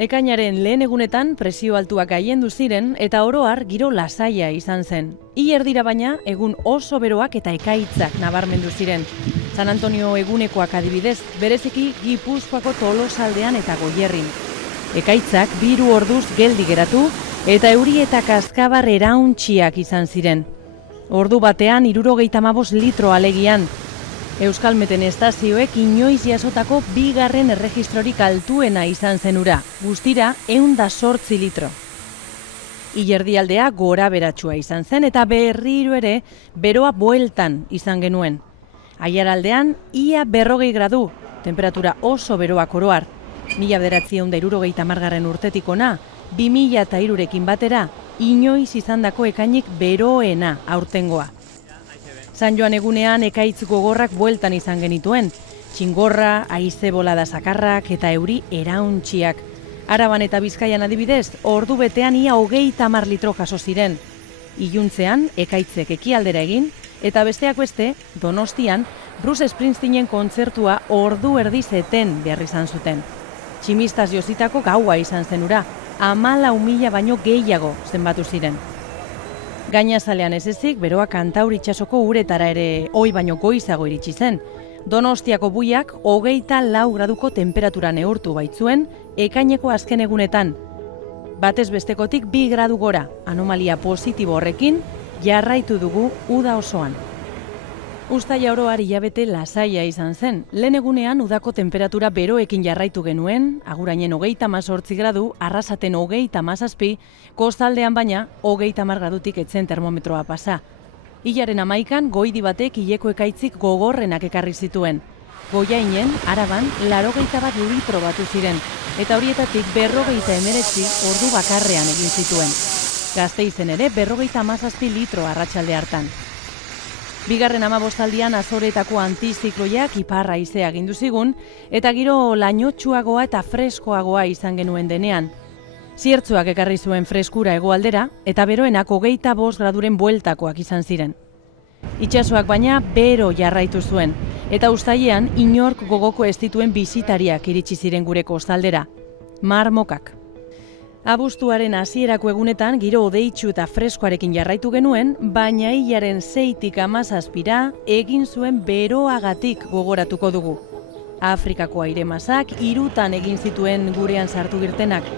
Ekainaren lehen egunetan presio altuak gailendu ziren eta oro har giro lasaia izan zen. Erdira baina egun oso beroak eta ekaitzak nabarmendu ziren. San Antonio egunekoak adibidez, bereziki Gipuzkoako Tolosaldean eta Goierrin. Ekaitzak 3 orduz geldi geratu eta euri eta kaskabar erauntziak izan ziren. Ordu batean 75 litro alegian. Euskalmeten estazioek inoiz jasotako 2. erregistrorik altuena izan zen ura, guztira 108 litro. Erdialdea gora beratsua izan zen eta berriro ere beroa bueltan izan genuen. Aiaraldean ia 40 gradu, temperatura oso beroak oro har. 1970 urtetik ona, 2003rekin batera, inoiz izandako ekainik beroena aurtengoa. San Joan egunean ekaitz gogorrak bueltan izan genituen. Txingorra, haize bolada sakarrak eta euri erauntziak. Araban eta Bizkaian adibidez, ordu betean ia 30 litro jaso ziren. Iluntzean, ekaitzek ekialdera egin, eta besteak beste, Donostian, Bruce Springsteenen kontzertua ordu erdi eten behar izan zuten. Tximistaz jositako gaua izan zen ura, 14.000 baino gehiago zenbatu ziren. Gainazalean ez ezik, beroa Kantauri itsasoko uretara ere ohi baino goizago iritsi zen. Donostiako buiak 24 graduko temperatura neurtu baitzuen ekaineko azken egunetan. Batez bestekotik 2 gradu gora, anomalia positibo horrekin jarraitu dugu uda osoan. Uztaila oro har hilabete lasaia izan zen. Lehen egunean udako temperatura beroekin jarraitu genuen, Agurainen 38 gradu, Arrasaten 37, kostaldean baina 30 gradutik etzen termometroa pasa. Hilaren 11an goidi batek hileko ekaitzik gogorrenak ekarri zituen. Goiainen, Araban, 81 litro batu ziren, eta horietatik 59 ordu bakarrean egin zituen. Gasteizen ere 57 litro arratsalde hartan. Bigarren 15aldian Azoretako antizikloiak ipar haizea agindu zigun, eta giro lainotsuagoa eta freskoagoa izan genuen denean. Ziertzoak ekarri zuen freskura hegoaldera, eta beroenak 25 graduren bueltakoak izan ziren. Itsasoak baina bero jarraitu zuen, eta uztailean inork gogoko ez dituen bisitariak iritsi ziren gure kostaldera. Marmokak. Abuztuaren hasierako egunetan giro odeitsu eta freskoarekin jarraitu genuen, baina hilaren 6tik 17ra egin zuen beroagatik gogoratuko dugu. Afrikako airemasak 3tan egin zituen gurean sartu girtenak,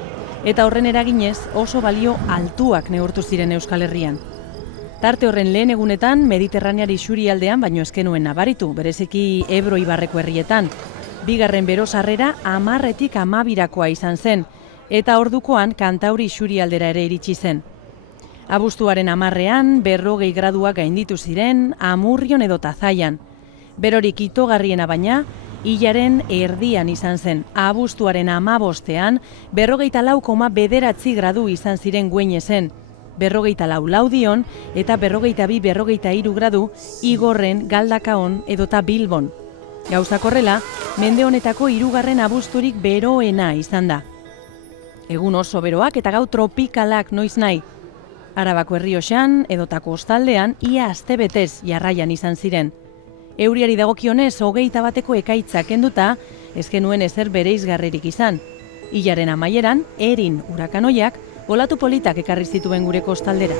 eta horren eraginez oso balio altuak neurtu ziren Euskal Herrian. Tarte horren lehen egunetan Mediterranear isurialdean baino ez genuen nabaritu, bereziki Ebro ibarreko herrietan. Bigarren bero sarrera 10tik 12rakoa izan zen, eta ordukoan Kantauri isurialdera ere iritsi zen. Abuztuaren 10ean 40 graduak gainditu ziren Amurrion edo Tazaian. Berorik itogarriena baina, hilaren erdian izan zen. Abuztuaren 15ean 44,9 gradu izan ziren Gueinezen. 44 Laudion eta 42-43 gradu Igorren, Galdakaon edota Bilbon. Gauzak horrela, mende honetako 3. abuzturik beroena izan da. Egun oso beroak eta gau tropikalak noiz nahi. Arabako Errioxan edota kostaldean ia astebetez jarraian izan ziren. Euriari dagokionez 21eko ekaitzak kenduta, ez genuen ezer bereizgarririk izan. Hilaren amaieran, Erin urakanoiak olatu politak ekarri zituen gure kostaldera.